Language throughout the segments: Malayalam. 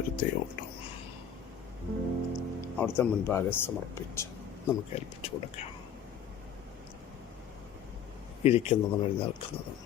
ഒരു ദൈവമുണ്ട്. അവിടുത്തെ മുൻപാകെ സമർപ്പിച്ച് നമുക്ക് ഏൽപ്പിച്ചു കൊടുക്കാം. ഇരിക്കുന്നതും എഴുന്നേൽക്കുന്നതും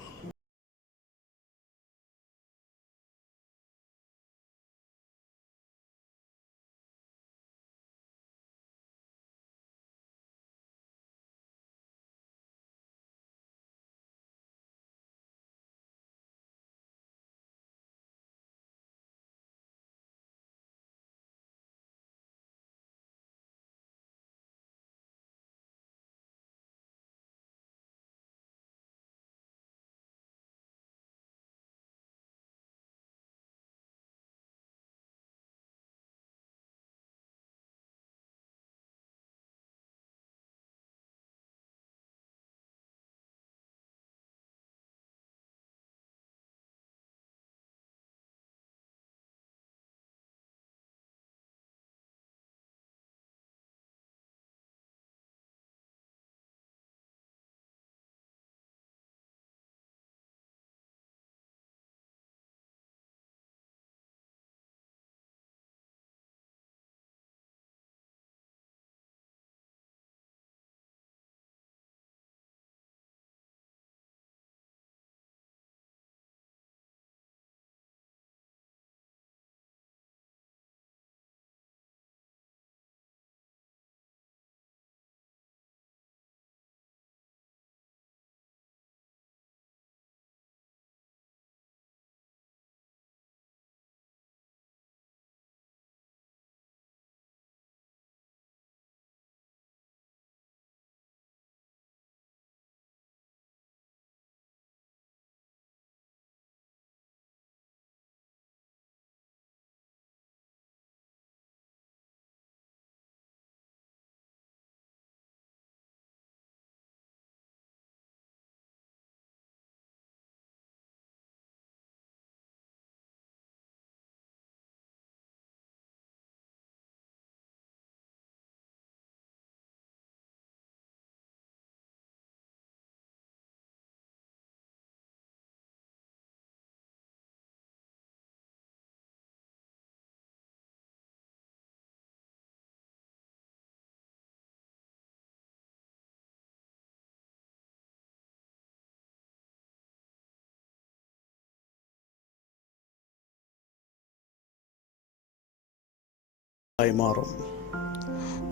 മാറും.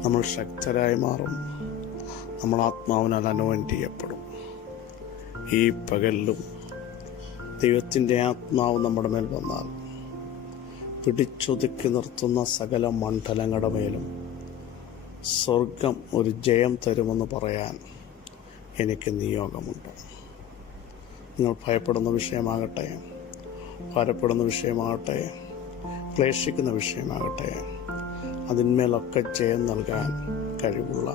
നമ്മൾ ശക്തരായി മാറും. നമ്മൾ ആത്മാവിനാൽ അനോയിന്റ് ചെയ്യപ്പെടും. ഈ പകലിലും ദൈവത്തിൻ്റെ ആത്മാവ് നമ്മുടെ മേൽ വന്നാൽ പിടിച്ചൊതുക്കി നിർത്തുന്ന സകല മണ്ഡലങ്ങളുടെ മേലും സ്വർഗം ഒരു ജയം തരുമെന്ന് പറയാൻ എനിക്ക് നിയോഗമുണ്ട്. നിങ്ങൾ ഭയപ്പെടുന്ന വിഷയമാകട്ടെ, ഭാരപ്പെടുന്ന വിഷയമാകട്ടെ, ക്ലേശിക്കുന്ന വിഷയമാകട്ടെ, അതിന്മേലൊക്കെ ജയം നൽകാൻ കഴിവുള്ള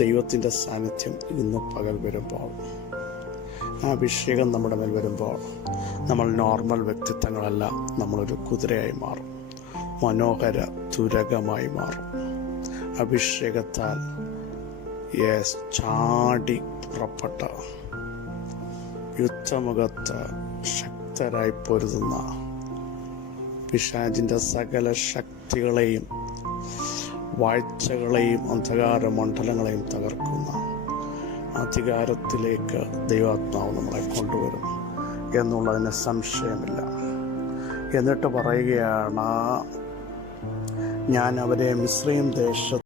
ദൈവത്തിൻ്റെ സാന്നിധ്യം ഇന്ന് പകൽ വരുമ്പോൾ, ആ അഭിഷേകം നമ്മുടെ മേൽ വരുമ്പോൾ നമ്മൾ നോർമൽ വ്യക്തിത്വങ്ങളല്ല, നമ്മളൊരു കുതിരയായി മാറും, മനോഹര തുരകമായി മാറും. അഭിഷേകത്താൽ ചാടി പുറപ്പെട്ട യുദ്ധമുഖത്ത് ശക്തരായി പൊരുതുന്ന പിശാചിൻ്റെ സകല ശക്തികളെയും വാഴ്ചകളെയും അന്ധകാര മണ്ഡലങ്ങളെയും തകർക്കുന്ന അധികാരത്തിലേക്ക് ദൈവാത്മാവ് നമ്മളെ കൊണ്ടുവരും എന്നുള്ളതിന് സംശയമില്ല. എന്നിട്ട് പറയുകയാണ്, ഞാൻ അവരെ മിസ്രയീം ദേശത്ത്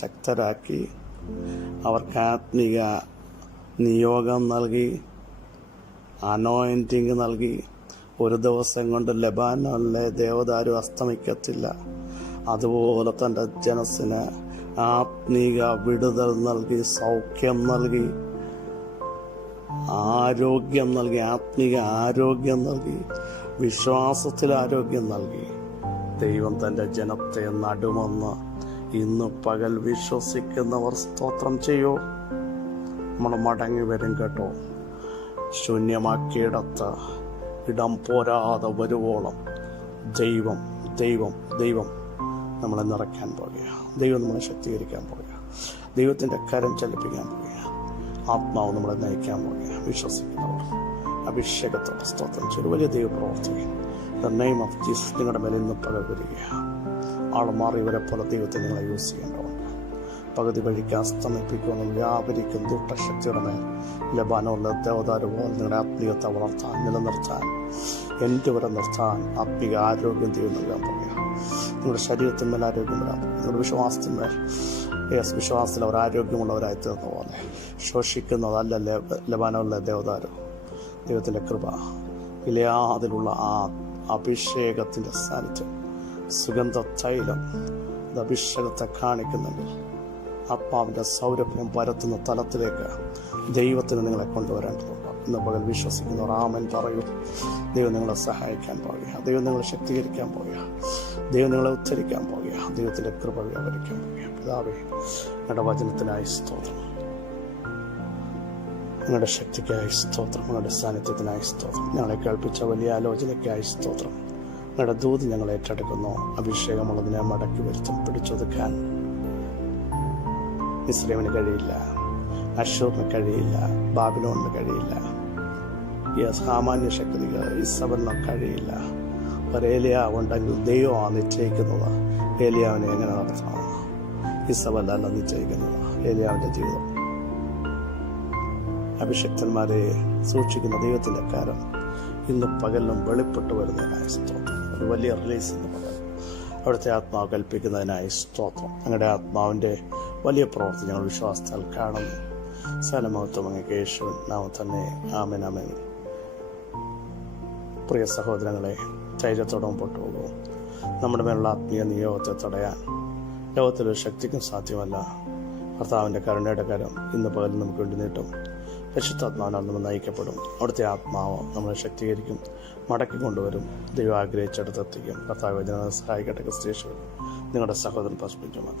ശക്തരാക്കി, അവർക്ക് ആത്മീക നിയോഗം നൽകി, അനോയിൻറ്റിങ് നൽകി. ഒരു ദിവസം കൊണ്ട് ലെബാനോനിലെ ദേവദാരു അസ്തമിക്കത്തില്ല. അതുപോലെ തൻ്റെ ജനസിന് ആത്മീക വിടുതൽ നൽകി, സൗഖ്യം നൽകി, ആരോഗ്യം നൽകി, ആത്മീക ആരോഗ്യം നൽകി, വിശ്വാസത്തിൽ ആരോഗ്യം നൽകി. ദൈവം തൻ്റെ ജനത്തെ നടുമെന്ന് ഇന്ന് പകൽ വിശ്വസിക്കുന്നവർ സ്തോത്രം ചെയ്യൂ. നമ്മൾ മടങ്ങി വരും കേട്ടോ. ശൂന്യമാക്കിയിടത്ത് ഇടം പോരാതെ വരുവോളം ദൈവം ദൈവം ദൈവം നമ്മളെ നിറയ്ക്കാൻ പോകുക. ദൈവം നമ്മളെ ശക്തീകരിക്കാൻ പോകുക. ദൈവത്തിൻ്റെ കരം ചലിപ്പിക്കാൻ പോകുക. ആത്മാവ് നമ്മളെ നയിക്കാൻ പോകുക. വിശ്വസിക്കുന്നവർ അഭിഷേകത്തോടെ സ്തോത്രം ചെയ്തു. വലിയ ദൈവ പ്രവർത്തിക്കും. ദ നെയിം ഓഫ് ജീസസ് നിങ്ങളുടെ മേലെ ഇന്ന് പകൽ വരിക. ആൾ മാറിയവരെ പോലെ ദൈവത്തെ നിങ്ങളെ യൂസ് ചെയ്യേണ്ടതുണ്ട്. പകുതി വഴിക്ക് അസ്തമിപ്പിക്കുമെന്നും വ്യാപരിക്കും ദുഷ്ടശക്തിയുടെ മേൽ ലെബാനോനിലെ ദേവദാരു പോലെ നിങ്ങളുടെ ആത്മീയത്തെ വളർത്താൻ, നിലനിർത്താൻ, എൻ്റെ വരെ നിർത്താൻ ആത്മീക ആരോഗ്യം ദൈവം നൽകാൻ പോകുക. നിങ്ങളുടെ ശരീരത്തിന്മേൽ ആരോഗ്യം വരാൻ പോകുക. നിങ്ങളുടെ വിശ്വാസത്തിന്മേൽ വിശ്വാസത്തിൽ അവർ ആരോഗ്യമുള്ളവരായി തീർന്ന പോലെ ശോഷിക്കുന്നതല്ല ലെബാനോനിലെ ദേവദാരു. ദൈവത്തിൻ്റെ കൃപ, ഇലയാതിലുള്ള ആ അഭിഷേകത്തിൻ്റെ സാന്നിധ്യം, സുഗന്ധ തൈലം, ഇത് അഭിഷേകത്തെ കാണിക്കുന്നെങ്കിൽ ആത്മാവിൻ്റെ സൗരഭ്യം പരത്തുന്ന തലത്തിലേക്ക് ദൈവത്തിന് നിങ്ങളെ കൊണ്ടുവരേണ്ടതുണ്ട്. ഇന്ന് പകൽ വിശ്വസിക്കുന്നവർ ആമേൻ പറയൂ. ദൈവം നിങ്ങളെ സഹായിക്കാൻ പോകുക. ദൈവം നിങ്ങളെ ശക്തീകരിക്കാൻ പോകുക. ദൈവം നിങ്ങളെ ഉദ്ധരിക്കാൻ പോകുക. ദൈവത്തിൻ്റെ കൃപ വ്യാപരിക്കാൻ പോകുക. പിതാവേ, നിങ്ങളുടെ വചനത്തിനായി സ്തോത്രം, നിങ്ങളുടെ ശക്തിക്കായി സ്തോത്രം, നിങ്ങളുടെ സാന്നിധ്യത്തിനായി സ്തോത്രം, ഞങ്ങളെ കേൾപ്പിച്ച വലിയ ആലോചനയ്ക്കായി സ്തോത്രം. നിങ്ങളുടെ ദൂത് ഞങ്ങൾ ഏറ്റെടുക്കുന്നു. അഭിഷേകമുള്ളതിനെ മടക്കി വരുത്തും. പിടിച്ചൊതുക്കാൻ ഇസ്രയേലിന് കഴിയില്ല, അശൂറിന് കഴിയില്ല, ബാബിലോണിന് കഴിയില്ല, സാമാന്യ ശക്തികൾ ഇസബലിന് കഴിയില്ല. ഒരു ഏലിയാവ് ഉണ്ടെങ്കിൽ ദൈവമാണ് നിശ്ചയിക്കുന്നത് ഏലിയാവിനെ എങ്ങനെ നടത്തണം. ഇസബലല്ല നിശ്ചയിക്കുന്നത് ഏലിയാവിൻ്റെ ജീവിതം. അഭിഷക്തന്മാരെ സൂക്ഷിക്കുന്ന ദൈവത്തിൻ്റെ കാര്യം ഇന്ന് പകലിലും വെളിപ്പെട്ട് വരുന്നതിനായി സ്തോത്രം. ഒരു വലിയ റിലീസ് എന്ന് പകൽ അവിടുത്തെ ആത്മാവ് കൽപ്പിക്കുന്നതിനായി സ്തോത്രം. ഞങ്ങളുടെ ആത്മാവിൻ്റെ വലിയ പ്രവൃത്തി ഞങ്ങൾ വിശ്വാസത്താൽ കാണുന്നു. സകലമഹത്വം അങ്ങേക്ക് യേശുവിൻ നാമം തന്നെ. ആമേൻ ആമേൻ. പ്രിയ സഹോദരങ്ങളെ, ധൈര്യത്തോടെ മുമ്പോട്ട് പോകും. നമ്മുടെ മേലുള്ള ആത്മീയ നിയോഗത്തെ തടയാൻ ലോകത്തിലൊരു ശക്തിക്കും സാധ്യമല്ല. കർത്താവിൻ്റെ കരുണയുടെ കരം ഇന്ന് പകൽ നമുക്ക് വേണ്ടി നീട്ടും. പരിശുദ്ധാത്മാവിനാൽ നമ്മൾ നയിക്കപ്പെടും. അവിടുത്തെ ആത്മാവ് നമ്മളെ ശക്തീകരിക്കും, മടക്കി കൊണ്ടുവരും, ദൈവം ആഗ്രഹിച്ചെടുത്തെത്തിക്കും. കർത്താവ് ജനങ്ങളെ സഹായിക്കട്ടെ. ക്രിസ്തയേശുവിൽ നിങ്ങളുടെ സഹോദരൻ പാസ്റ്റർ ബെഞ്ചമിൻ.